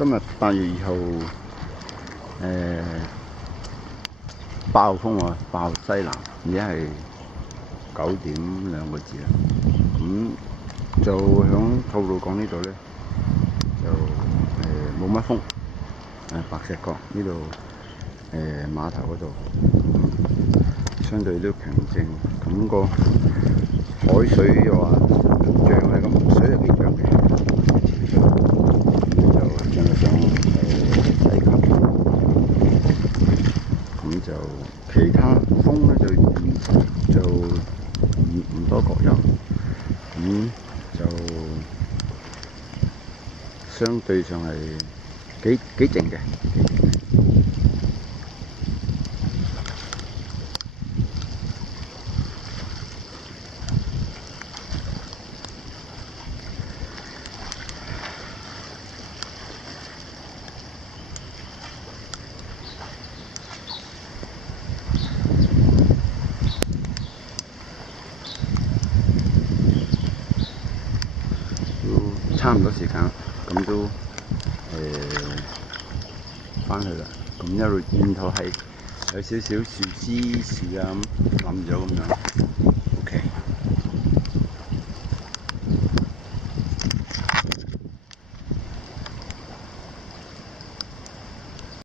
今日8月2號，爆風喎，爆西南，而家係9點2個字啦。咁就響吐露港呢度咧，就冇乜風。白石角呢度碼頭嗰度，相對都平靜。咁個海水又話漲嘅，咁水係幾漲嘅，就漲到上低級。咁就其他風咧就唔多覺有，咁就相對上係幾靜嘅。差唔多時間，咁都返去啦。咁一路沿途係有少少樹枝樹啊咁冧咗咁樣。